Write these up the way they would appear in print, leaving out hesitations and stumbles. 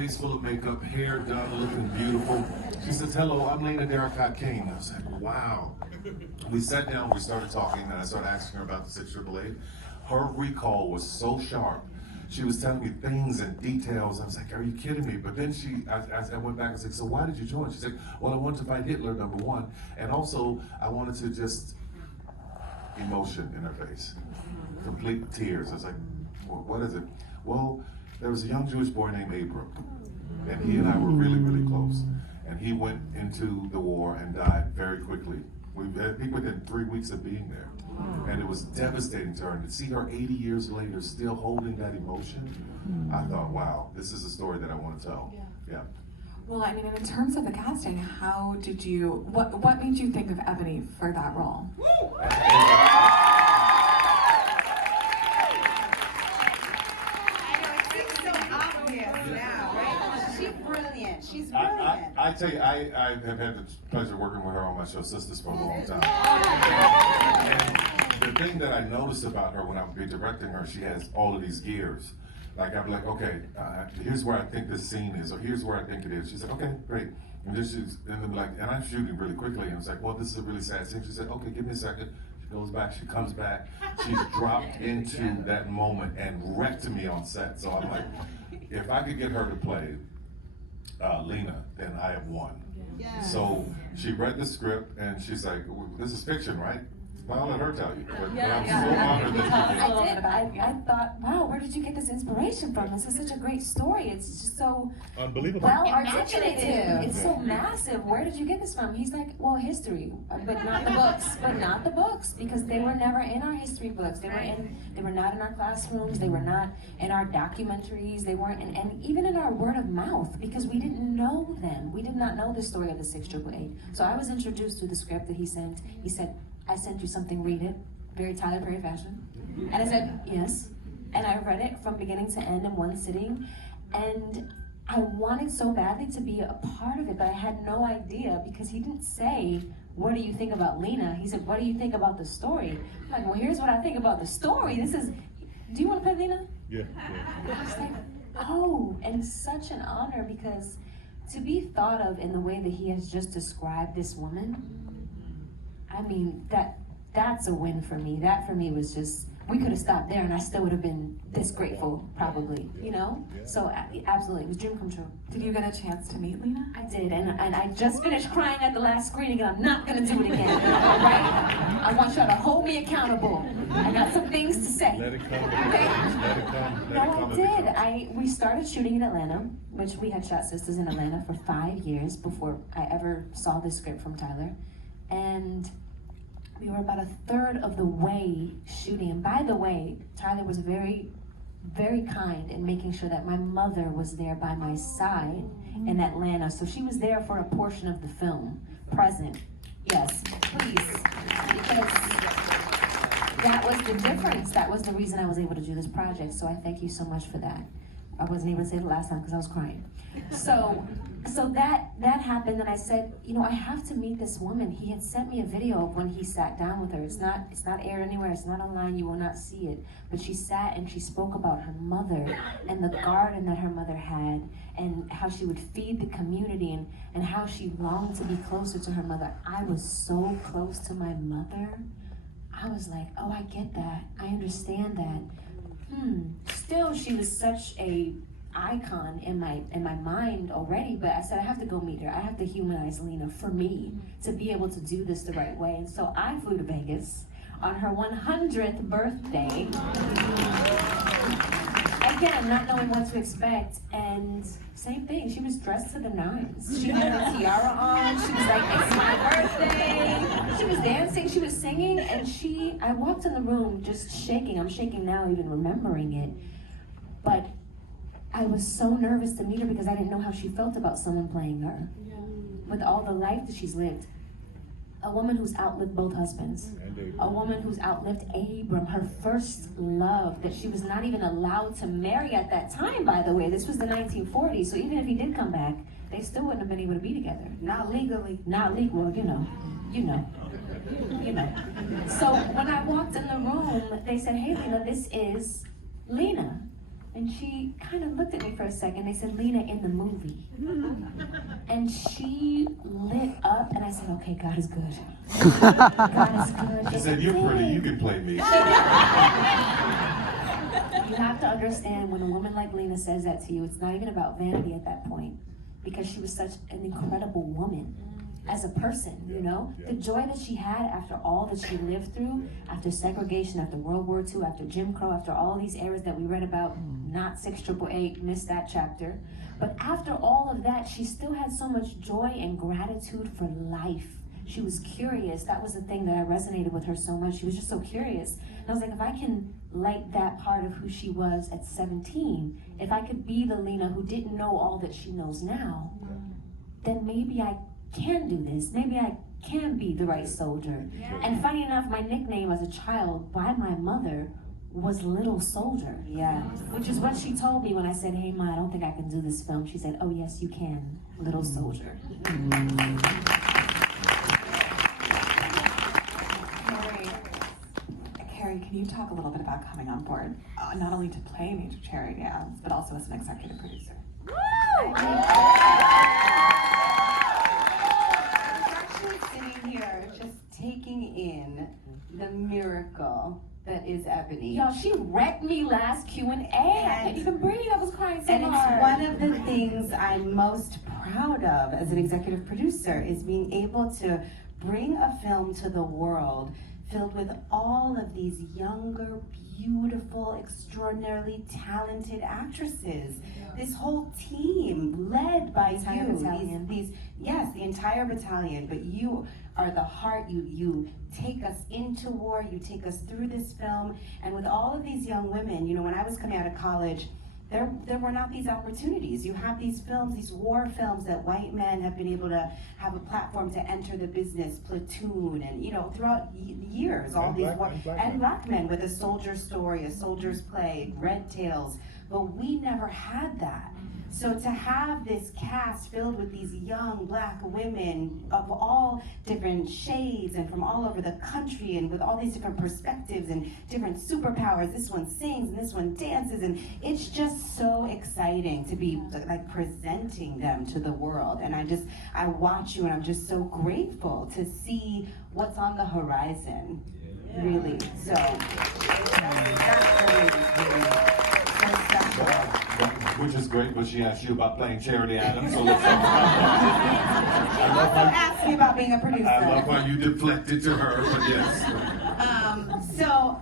face full of makeup, hair done, looking beautiful. She says, hello, I'm Lena Darracott King. I was like, wow. We sat down, we started talking, and I started asking her about the 688. Her recall was so sharp. She was telling me things and details. I was like, are you kidding me? But then I went back and said, so why did you join? She said, well, I wanted to fight Hitler, number one, and also I wanted to just, emotion in her face, complete tears. I was like, well, what is it? Well, there was a young Jewish boy named Abram, and he and I were really, really close. And he went into the war and died very quickly. I think within 3 weeks of being there. And it was devastating to her. And to see her 80 years later still holding that emotion, I thought, wow, this is a story that I want to tell. Yeah. Well, I mean, in terms of the casting, how did you, what made you think of Ebony for that role? She's brilliant. I tell you, I have had the pleasure of working with her on my show Sisters for a long time. And the thing that I noticed about her when I would be directing her, she has all of these gears. Like I'd be like, okay, here's where I think this scene is, or here's where I think it is. She's like, okay, great. And then like, and I'm shooting really quickly, and it's like, well, this is a really sad scene. She said, okay, give me a second. She goes back, she comes back. She's dropped into that moment and wrecked me on set. So I'm like, if I could get her to play Lena, then I have won. Yeah. So she read the script and she's like, this is fiction, right? Well, I'll let her tell you. But I'm so honored that you did. I thought, wow, where did you get this inspiration from? This is such a great story. It's just so unbelievable, well articulated. It's so massive. Where did you get this from? He's like, well, history, but not the books. But not the books, because they were never in our history books. They were not in our classrooms. They were not in our documentaries. They weren't in, and even in our word of mouth, because we didn't know them. We did not know the story of the 688. So I was introduced to the script that he sent. He said, I sent you something, read it. Very Tyler Perry fashion. And I said, yes. And I read it from beginning to end in one sitting. And I wanted so badly to be a part of it, but I had no idea, because he didn't say, what do you think about Lena? He said, what do you think about the story? I'm like, well, here's what I think about the story. This is, do you want to play Lena? Yeah. I was like, oh, and such an honor, because to be thought of in the way that he has just described this woman, I mean, that's a win for me. That for me was just, we could have stopped there and I still would have been this grateful, probably, you know? So absolutely, it was a dream come true. Did you get a chance to meet Lena? I did, and I just finished crying at the last screening, and I'm not gonna do it again, all right? I want y'all to hold me accountable. I got some things to say. Let it come. Okay? Let it come. No, I did. We started shooting in Atlanta, which we had shot Sisters in Atlanta for 5 years before I ever saw this script from Tyler. And we were about a third of the way shooting. And by the way, Tyler was very, very kind in making sure that my mother was there by my side in Atlanta. So she was there for a portion of the film, present. Yes, please. Because that was the difference. That was the reason I was able to do this project. So I thank you so much for that. I wasn't able to say it last time because I was crying. So that happened, and I said, you know, I have to meet this woman. He had sent me a video of when he sat down with her. It's not aired anywhere. It's not online. You will not see it. But she sat and she spoke about her mother and the garden that her mother had, and how she would feed the community, and how she longed to be closer to her mother. I was so close to my mother. I was like, oh, I get that. I understand that. Still, she was such a icon in my mind already, but I said I have to go meet her. I have to humanize Lena for me to be able to do this the right way. And so I flew to Vegas on her 100th birthday. Again, not knowing what to expect, and same thing, she was dressed to the nines. She had her tiara on, she was like, it's my birthday. She was dancing, she was singing, and I walked in the room just shaking. I'm shaking now even remembering it. But I was so nervous to meet her because I didn't know how she felt about someone playing her. With all the life that she's lived. A woman who's outlived both husbands. A woman who's outlived Abram, her first love, that she was not even allowed to marry at that time, by the way. This was the 1940s, so even if he did come back, they still wouldn't have been able to be together. Not legally. Not legal, well, you know. So when I walked in the room, they said, hey, Lena, this is Lena. And she kind of looked at me for a second. They said, Lena, in the movie. And she lit up, and I said, okay, God is good. God is good. She said, "You're pretty. You can play me." You have to understand, when a woman like Lena says that to you, it's not even about vanity at that point, because she was such an incredible woman as a person, you know? The joy that she had after all that she lived through, after segregation, after World War II, after Jim Crow, after all these eras that we read about, not 6888, missed that chapter. But after all of that, she still had so much joy and gratitude for life. She was curious. That was the thing that I resonated with her so much. She was just so curious. And I was like, if I can light that part of who she was at 17, if I could be the Lena who didn't know all that she knows now, then maybe I can do this. Maybe I can be the right soldier. And funny enough, my nickname as a child by my mother was Little Soldier. Yeah. Which is what she told me when I said, hey, Ma, I don't think I can do this film. She said, oh, yes, you can, Little Soldier. Kerry, can you talk a little bit about coming on board, not only to play Major Charity Adams, but also as an executive producer? I'm actually sitting here just taking in the miracle that is Ebony. Y'all, she wrecked me last Q&A. I couldn't even breathe. I was crying so And it's hard. one of the things I'm most proud of as an executive producer, is being able to bring a film to the world filled with all of these younger, beautiful, extraordinarily talented actresses. This whole team led by Entire you. battalion. Yes, the entire battalion, but you are the heart. You take us into war, you take us through this film, and with all of these young women, you know, when I was coming out of college, there were not these opportunities. You have these films, these war films that white men have been able to have a platform to enter the business, Platoon, and you know, throughout years, all these black men with a soldier's story, a soldier's play, Red Tails, but we never had that. So to have this cast filled with these young black women of all different shades and from all over the country and with all these different perspectives and different superpowers, this one sings and this one dances, and it's just so exciting to be like presenting them to the world. And I watch you and I'm just so grateful to see what's on the horizon, really. So that's really Which is great, but she asked you about playing Charity Adams, so let's talk about that. She also asked me about being a producer. I love how you deflected to her, but yes. So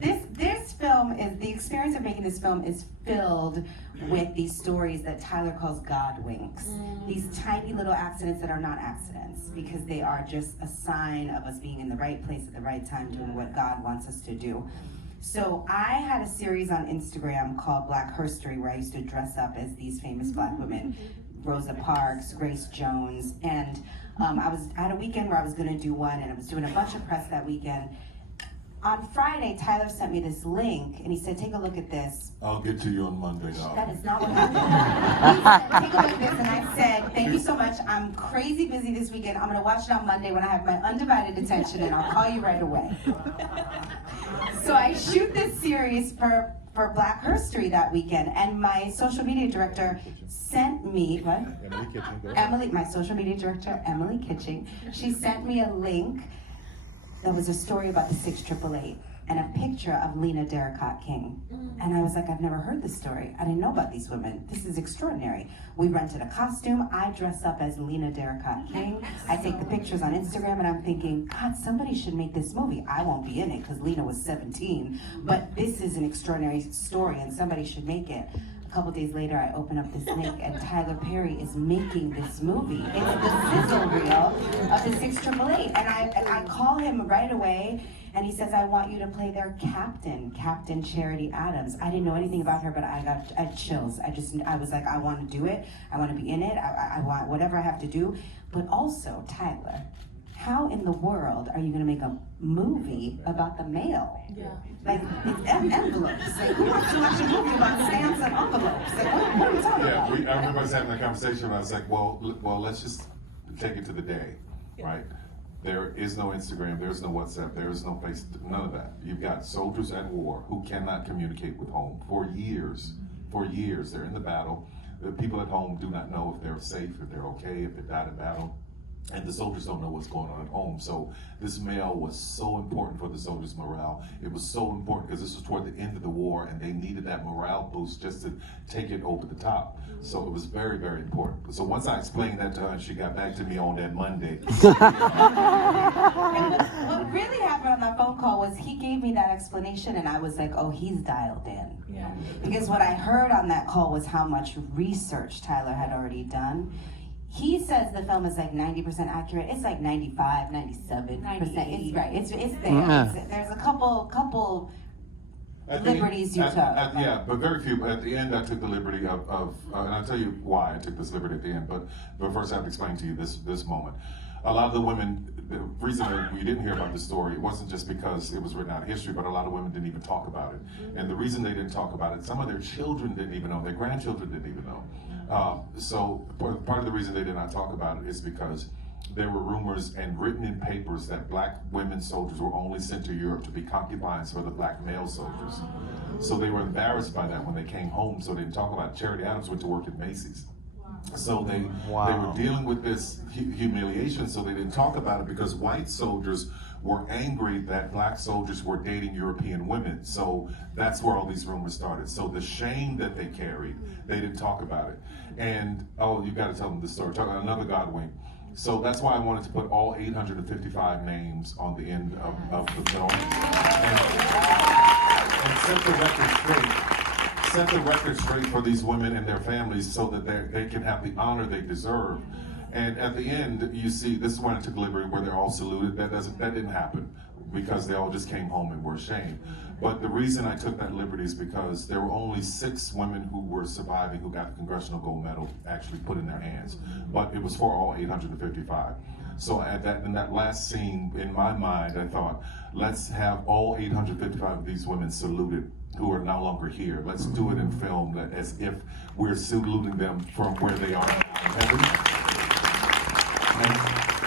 this film is, the experience of making this film is filled with these stories that Tyler calls God winks. These tiny little accidents that are not accidents, because they are just a sign of us being in the right place at the right time, doing what God wants us to do. So I had a series on Instagram called Black Herstory, where I used to dress up as these famous black women, Rosa Parks, Grace Jones, and I had a weekend where I was going to do one, and I was doing a bunch of press that weekend. On Friday, Tyler sent me this link, and he said, take a look at this. I'll get to you on Monday, That dog. is not what happened. He said, take a look at this, and I said, thank you so much. I'm crazy busy this weekend. I'm going to watch it on Monday when I have my undivided attention, and I'll call you right away. So I shoot this series for Black Herstory that weekend, and my social media director sent me, what? Emily, my social media director, Emily Kitching, she sent me a link that was a story about the 6888 and a picture of Lena Derricott King. And I was like, I've never heard this story. I didn't know about these women. This is extraordinary. We rented a costume. I dress up as Lena Derricott King. I take the pictures on Instagram, and I'm thinking, God, somebody should make this movie. I won't be in it because Lena was 17, but this is an extraordinary story and somebody should make it. A couple days later, I open up this link, and Tyler Perry is making this movie. It's the sizzle reel of the 6888. And I call him right away, and he says, I want you to play their captain, Captain Charity Adams. I didn't know anything about her, but I had chills. I was like, I want to do it. I want to be in it. I want whatever I have to do. But also, Tyler, how in the world are you going to make a movie about the mail? Yeah. Like, it's envelopes. Like, who wants to watch a movie about stamps and envelopes? Like, what are we talking about? I remember us having a conversation, and I was like, well, let's just take it to the day, right? There is no Instagram, there's no WhatsApp, there is no Facebook, none of that. You've got soldiers at war who cannot communicate with home for years. For years, they're in the battle. The people at home do not know if they're safe, if they're okay, if they died in battle. And the soldiers don't know what's going on at home. So this mail was so important for the soldiers' morale. It was so important because this was toward the end of the war and they needed that morale boost just to take it over the top. So it was very, very important. So once I explained that to her and she got back to me on that Monday. And what really happened on that phone call was he gave me that explanation and I was like, oh, he's dialed in. Yeah. Because what I heard on that call was how much research Tyler had already done. He says the film is like 90% accurate. It's like 95, 97%. 98. It's right. It's there. Yeah. There's a couple At the end- liberties you took. Yeah, but very few. At the end, I took the liberty of and I'll tell you why I took this liberty at the end. But first, I have to explain to you this moment. A lot of the women, the reason that we didn't hear about this story, it wasn't just because it was written out of history, but a lot of women didn't even talk about it. And the reason they didn't talk about it, some of their children didn't even know, their grandchildren didn't even know. So part of the reason they did not talk about it is because there were rumors and written in papers that black women soldiers were only sent to Europe to be concubines for the black male soldiers. So they were embarrassed by that when they came home, so they didn't talk about it. Charity Adams went to work at Macy's. So they were dealing with this humiliation, so they didn't talk about it because white soldiers were angry that black soldiers were dating European women. So that's where all these rumors started. So the shame that they carried, they didn't talk about it. And, oh, you gotta tell them the story. Talk about another God wink. So that's why I wanted to put all 855 names on the end of the film. And set the record straight. Set the record straight for these women and their families so that they can have the honor they deserve. And at the end, you see, this is when I took liberty where they're all saluted. That didn't happen because they all just came home and were ashamed. But the reason I took that liberty is because there were only 6 women who were surviving who got the Congressional Gold Medal actually put in their hands. But it was for all 855. So in that last scene, in my mind, I thought, let's have all 855 of these women saluted who are no longer here. Let's do it in film as if we're saluting them from where they are in heaven.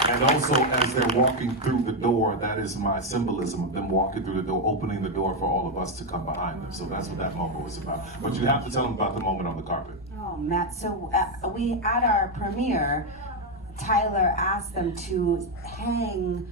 And also, as they're walking through the door, that is my symbolism of them walking through the door, opening the door for all of us to come behind them. So that's what that moment was about. But you have to tell them about the moment on the carpet. Oh, Matt, so we, at our premiere, Tyler asked them to hang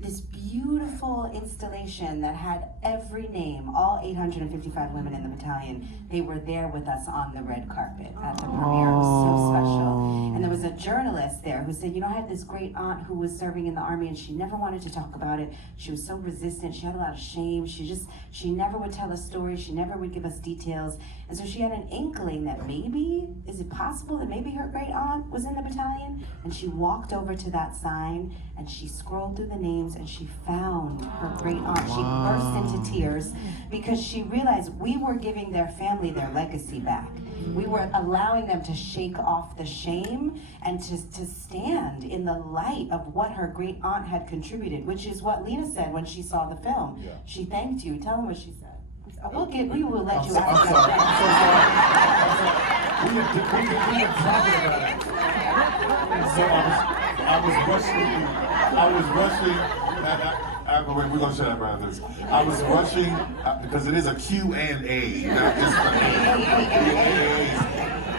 this beautiful installation that had every name, all 855 women in the battalion. They were there with us on the red carpet at the premiere. It was so special. And there was a journalist there who said, you know, I had this great aunt who was serving in the Army and she never wanted to talk about it. She was so resistant. She had a lot of shame. She never would tell us stories. She never would give us details. And so she had an inkling that maybe, is it possible that maybe her great aunt was in the battalion? And she walked over to that sign and she scrolled through the names and she found her great aunt. She burst into tears because she realized we were giving their family their legacy back. We were allowing them to shake off the shame and to stand in the light of what her great aunt had contributed, which is what Lena said when she saw the film. Yeah. She thanked you. Tell them what she said. We will let you I'm ask sorry. that. We were talking about it. So I was rushing. We're gonna shut up after this. I was rushing because it is a Q&A. Not just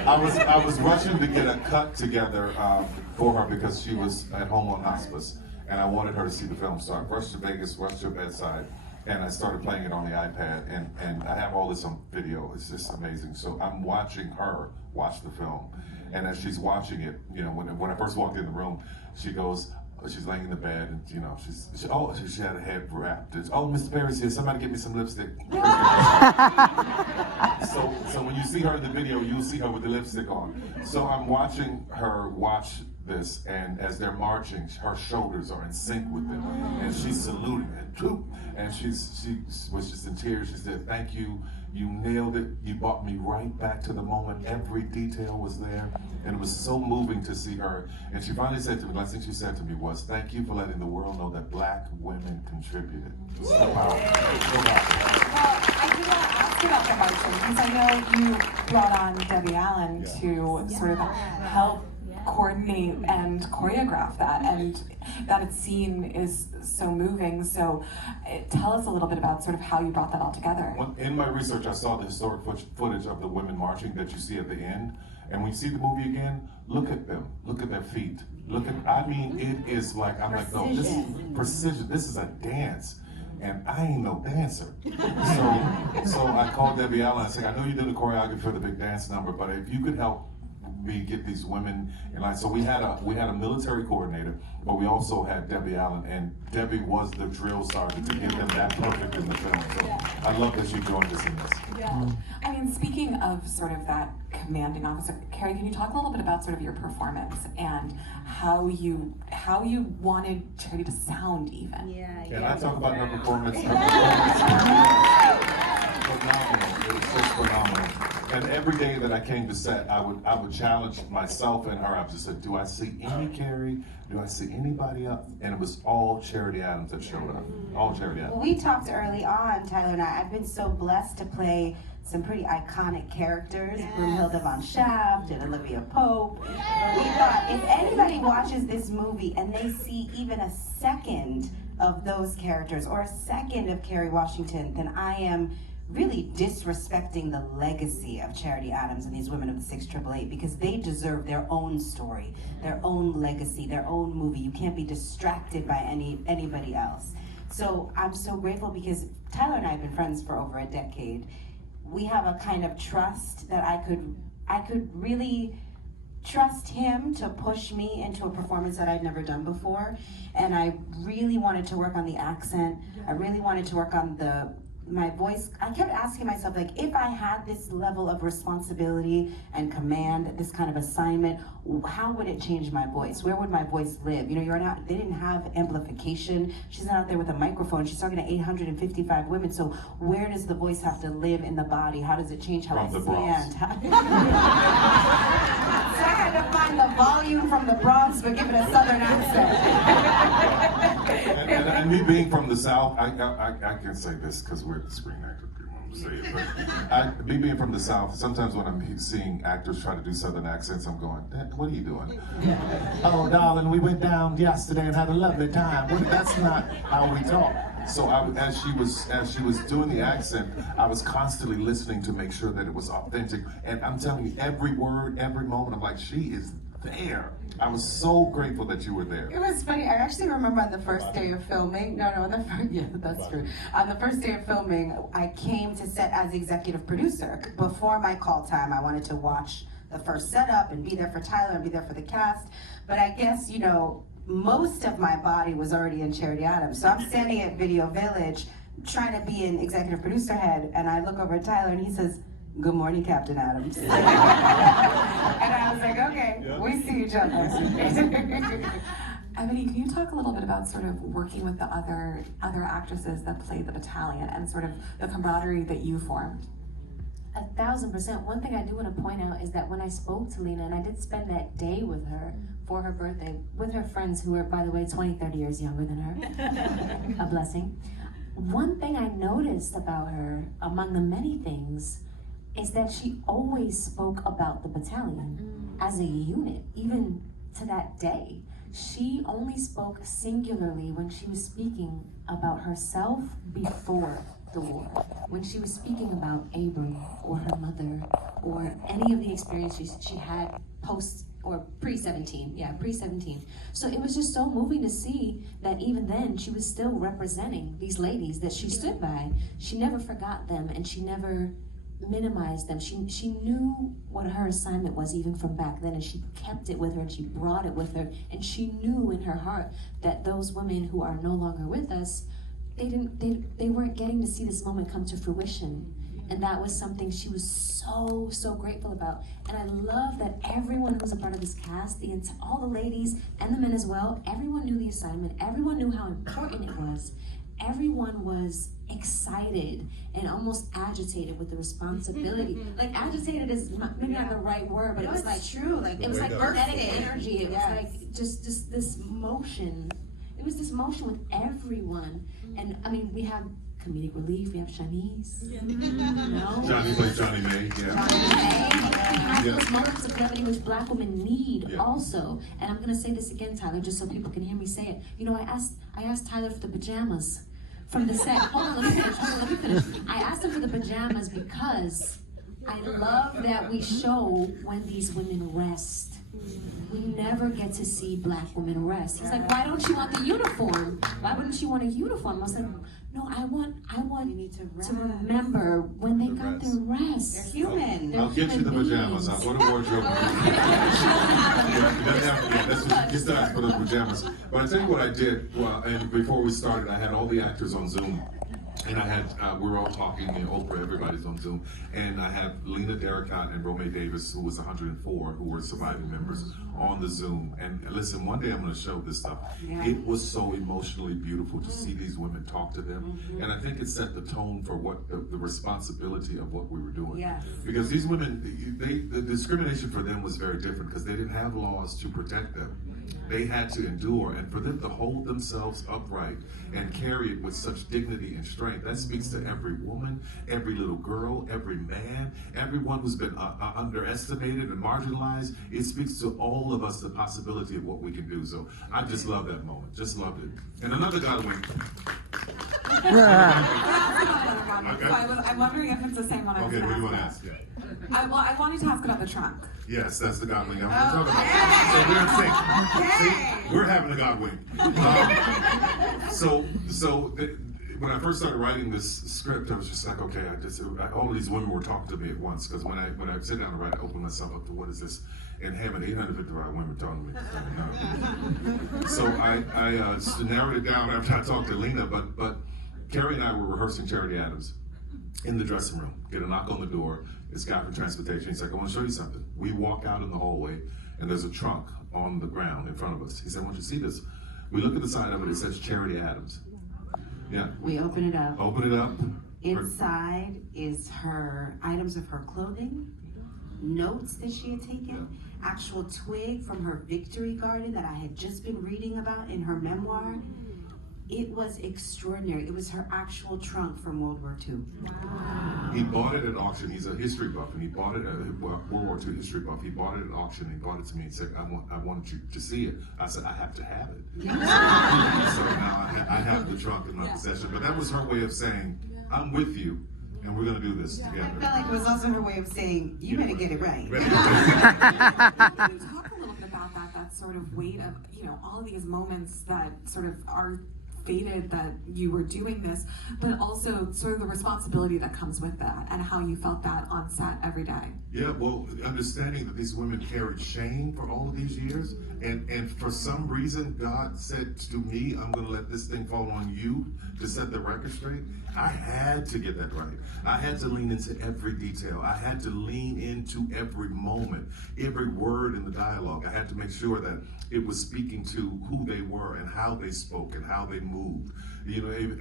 I was rushing to get a cut together for her because she was at home on hospice, and I wanted her to see the film. So I rushed to Vegas, rushed to her bedside. And I started playing it on the iPad, and I have all this on video. It's just amazing. So I'm watching her watch the film, and as she's watching it, you know, when I first walked in the room, she goes, she's laying in the bed, and you know, she had her head wrapped. Oh, Mr. Perry's here. Somebody get me some lipstick. So when you see her in the video, you'll see her with the lipstick on. So I'm watching her watch this, and as they're marching, her shoulders are in sync with them, and she's saluting, and she was just in tears. She said, "Thank you, you nailed it. You brought me right back to the moment. Every detail was there, and it was so moving to see her." And she finally said to me, the last thing she said to me was, "Thank you for letting the world know that black women contributed." So powerful. So powerful. Well, I do want to ask you about the marching because I know you brought on Debbie Allen to sort of help coordinate and choreograph that, and that it's seen is so moving. So tell us a little bit about sort of how you brought that all together. In my research, I saw the historic footage of the women marching that you see at the end. And when you see the movie again, look at them. Look at their feet. I mean, it is like, I'm like, no, this is precision. This is a dance. And I ain't no dancer. So I called Debbie Allen. I said, I know you did the choreography for the big dance number, but if you could help me get these women in line. So we had a military coordinator, but we also had Debbie Allen, and Debbie was the drill sergeant to get them that perfect in the film. So I love that she joined us in this. Yeah. I mean, speaking of sort of that commanding officer, Kerry, can you talk a little bit about sort of your performance and how you wanted Charity to sound even? Can I talk about her performance? Phenomenal. It was just phenomenal. And every day that I came to set, I would challenge myself and her. I would just say, do I see any Kerry? Do I see anybody up? And it was all Charity Adams that showed up. All Charity Adams. Well, we talked early on, Tyler and I. I've been so blessed to play some pretty iconic characters, Brunhilde von Schaft and Olivia Pope. We thought if anybody watches this movie and they see even a second of those characters or a second of Kerry Washington, then I am really disrespecting the legacy of Charity Adams and these women of the 688, because they deserve their own story, their own legacy, their own movie. You can't be distracted by anybody else. So I'm so grateful because Tyler and I have been friends for over a decade. We have a kind of trust that I could really trust him to push me into a performance that I'd never done before. And I really wanted to work on the accent. I really wanted to work on my voice. I kept asking myself, like, if I had this level of responsibility and command, this kind of assignment, how would it change my voice? Where would my voice live? You know, they didn't have amplification. She's not out there with a microphone. She's talking to 855 women. So where does the voice have to live in the body? How does it change how I stand? So I had to find the volume from the Bronx, but give it a Southern accent. And me being from the South, I can say this because we're the screen actors, people want to say it, but me being from the South, sometimes when I'm seeing actors try to do Southern accents, I'm going, what are you doing? Oh, darling, we went down yesterday and had a lovely time. Well, that's not how we talk. So as she was doing the accent, I was constantly listening to make sure that it was authentic. And I'm telling you, every word, every moment, I'm like, she is there. I was so grateful that you were there. It was funny. I actually remember on the first day of filming. That's true. On the first day of filming, I came to set as executive producer. Before my call time, I wanted to watch the first setup and be there for Tyler and be there for the cast. But I guess, most of my body was already in Charity Adams. So I'm standing at Video Village trying to be an executive producer head, and I look over at Tyler and he says, "Good morning, Captain Adams." And I was like, okay, we see each other. Ebony, can you talk a little bit about sort of working with the other actresses that played the battalion and sort of the camaraderie that you formed? 1,000%. One thing I do want to point out is that when I spoke to Lena, and I did spend that day with her for her birthday, with her friends who were, by the way, 20, 30 years younger than her, a blessing. One thing I noticed about her, among the many things, is that she always spoke about the battalion as a unit, even to that day. She only spoke singularly when she was speaking about herself before the war. When she was speaking about Abram or her mother or any of the experiences she had post or pre-17, pre-17. So it was just so moving to see that even then she was still representing these ladies that she stood by. She never forgot them and she never minimized them. She knew what her assignment was even from back then, and she kept it with her and she brought it with her, and she knew in her heart that those women who are no longer with us, they weren't getting to see this moment come to fruition. And that was something she was so grateful about. And I love that everyone who was a part of this cast, all the ladies and the men as well, everyone knew the assignment, everyone knew how important it was. Everyone was excited and almost agitated with the responsibility. Like agitated is maybe not the right word, but it was like true. Like it was like kinetic energy. It was like just this motion. It was this motion with everyone. And I mean, we have comedic relief. We have Shanice. No? Johnny plays Johnny May, yeah. We have Yeah. those moments of levity which Black women need Yeah. also. And I'm gonna say this again, Tyler, just so people can hear me say it. You know, I asked Tyler for the pajamas from the set. Hold on, let me finish. I asked him for the pajamas because I love that we show when these women rest. We never get to see Black women rest. He's like, why don't you want the uniform? Why wouldn't you want a uniform? I was like, no, I want You need to rest. to remember when they got their rest. They're human. I'll get you the pajamas. I'll go to wardrobe. Just ask for the pajamas. But I tell you what I did. Well, and before we started, I had all the actors on Zoom. And I had, we were all talking, Oprah, everybody's on Zoom. And I had Lena Derricott and Romeo Davis, who was 104, who were surviving members, on the Zoom. And listen, one day I'm gonna show this stuff. Yeah. It was so emotionally beautiful to see these women talk to them. And I think it set the tone for what the responsibility of what we were doing. Yes. Because these women, the discrimination for them was very different because they didn't have laws to protect them. They had to endure, and for them to hold themselves upright and carry it with such dignity and strength, that speaks to every woman, every little girl, every man, everyone who's been underestimated and marginalized. It speaks to all of us the possibility of what we can do. So I just love that moment, just loved it. And another Godwin. So I'm wondering if it's the same one I was Okay, going what do you to want to ask. ask? Yeah. I wanted to ask about the trunk. Yes, that's the God wing. I'm talking about. So we're in sync. See, we're having a God wing. When I first started writing this script, I was just like, okay, all these women were talking to me at once. Because when I sit down to write, I open myself up to what is this? And having 855 women talking to me. So I narrowed it down after I talked to Lena. But Kerry and I were rehearsing Charity Adams in the dressing room. Get a knock on the door. This guy from transportation. He's like, I want to show you something. We walk out in the hallway, and there's a trunk on the ground in front of us. He said, I want you to see this. We look at the side of it. It says Charity Adams. Yeah. We open it up. Open it up. Inside is her items of her clothing, notes that she had taken, actual twig from her victory garden that I had just been reading about in her memoir. It was extraordinary. It was her actual trunk from World War II. He bought it at auction. He's a history buff, and he bought it at World War II history buff. He bought it at auction. He brought it to me and said, I want you to see it. I said, I have to have it. So now I have the trunk in my possession. But that was her way of saying, I'm with you, and we're going to do this together. I felt like it was also her way of saying, you better get it right. Can you talk a little bit about that sort of weight of, all these moments that sort of are fated that you were doing this, but also sort of the responsibility that comes with that and how you felt that on set every day? Yeah, well, understanding that these women carried shame for all of these years, and for some reason, God said to me, I'm going to let this thing fall on you to set the record straight. I had to get that right. I had to lean into every detail. I had to lean into every moment, every word in the dialogue. I had to make sure that it was speaking to who they were and how they spoke and how they moved. I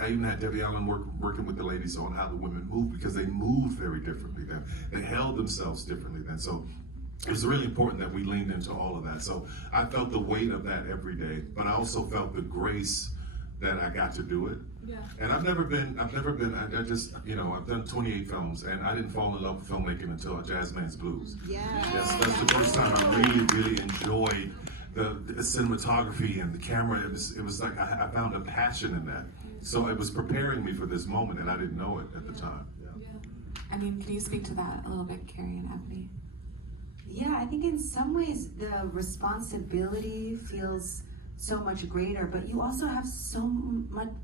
even had Debbie Allen working with the ladies on how the women moved, because they moved very differently then. They held themselves differently then. So it was really important that we leaned into all of that. So I felt the weight of that every day, but I also felt the grace that I got to do it. Yeah. And I've done 28 films, and I didn't fall in love with filmmaking until Jazz Man's Blues. Yes, that's the first time I really enjoyed the cinematography and the camera. It was like I found a passion in that. So it was preparing me for this moment, and I didn't know it at the time. I mean, can you speak to that a little bit, Kerry and Ebony? Yeah, I think in some ways the responsibility feels so much greater, but you also have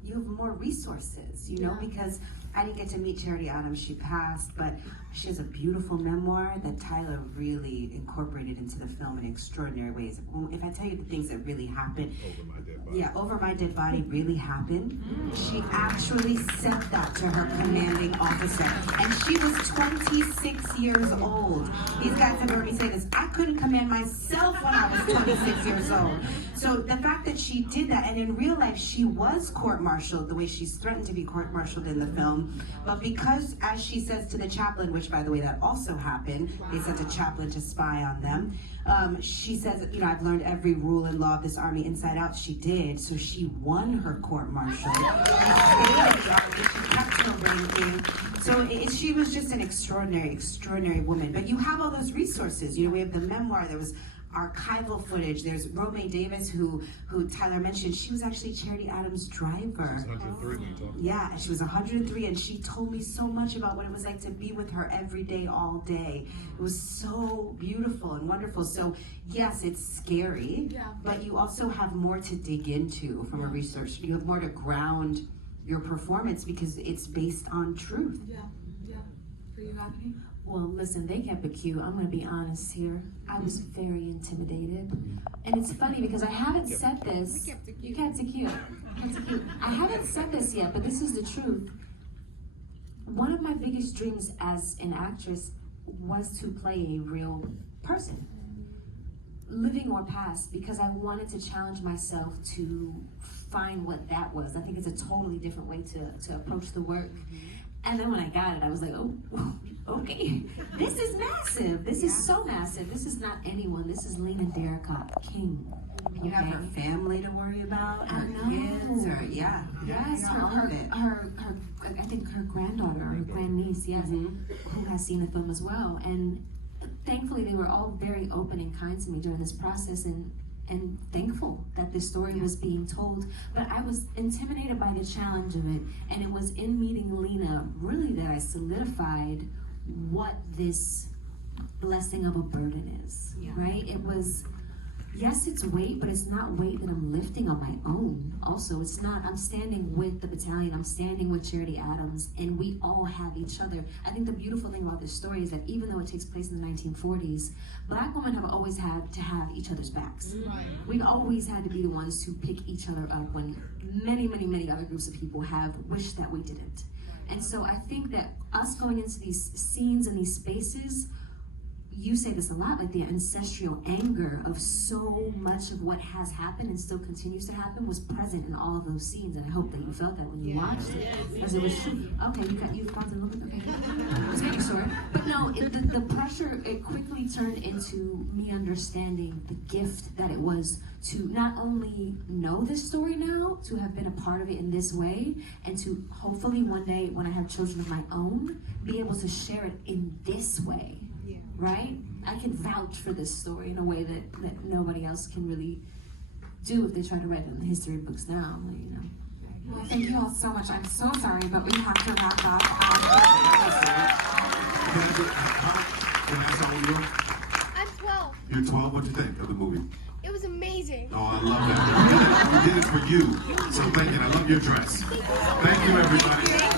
you have more resources, because I didn't get to meet Charity Adams, she passed, but she has a beautiful memoir that Tyler really incorporated into the film in extraordinary ways. If I tell you the things that really happened, Over My Dead Body really happened. She actually said that to her commanding officer, and she was 26 years old. These guys have heard me say this. I couldn't command myself when I was 26 years old. So the fact that she did that, and in real life she was court-martialed the way she's threatened to be court-martialed in the film, But because, as she says to the chaplain, which by the way, that also happened, they sent a chaplain to spy on them. She says, you know, I've learned every rule and law of this army inside out. She did, so she won her court-martial. She kept her ranking. So she was just an extraordinary, extraordinary woman. But you have all those resources. You know, we have the memoir. There was archival footage. There's Romay Davis, who Tyler mentioned. She was actually Charity Adams' driver. She's 103 when you talk. Yeah, she was 103, and she told me so much about what it was like to be with her every day, all day. It was so beautiful and wonderful. So yes, it's scary, but you also have more to dig into from a research. You have more to ground your performance because it's based on truth. Yeah. For you, Ebony? Well, listen, they kept it cute. I'm gonna be honest here. I was very intimidated. And it's funny because I haven't said this. You kept it cute. I haven't said this yet, but this is the truth. One of my biggest dreams as an actress was to play a real person, living or past, because I wanted to challenge myself to find what that was. I think it's a totally different way to approach the work. And then when I got it, I was like, oh, okay, this is massive. This is so massive. This is not anyone. This is Lena Derricott King. You have her family to worry about, I her know. kids, or Yes, all of it. her, I think her granddaughter, her grandniece, yes, who has seen the film as well. And thankfully, they were all very open and kind to me during this process, and thankful that this story was being told. But I was intimidated by the challenge of it, and it was in meeting Lena really that I solidified what this blessing of a burden is, right? It was, yes, it's weight, but it's not weight that I'm lifting on my own. Also, it's not, I'm standing with the battalion, I'm standing with Charity Adams, and we all have each other. I think the beautiful thing about this story is that even though it takes place in the 1940s, Black women have always had to have each other's backs. Right. We've always had to be the ones to pick each other up when many, many, many other groups of people have wished that we didn't. And so I think that us going into these scenes and these spaces, you say this a lot, like the ancestral anger of so much of what has happened and still continues to happen was present in all of those scenes, and I hope that you felt that when you watched it, because it was true. Okay, you felt it a little bit. Okay, I was making sure. But no, the pressure, it quickly turned into me understanding the gift that it was to not only know this story now, to have been a part of it in this way, and to hopefully one day when I have children of my own, be able to share it in this way. Right? I can vouch for this story in a way that nobody else can really do if they try to write it in the history books now, you know. Well, thank you all so much. I'm so sorry, but we have to wrap up. Can I ask how old you are? I'm 12. You're 12. What'd you think of the movie? It was amazing. Oh, I love that. You did it for you. So thank you. I love your dress. Thank you, everybody.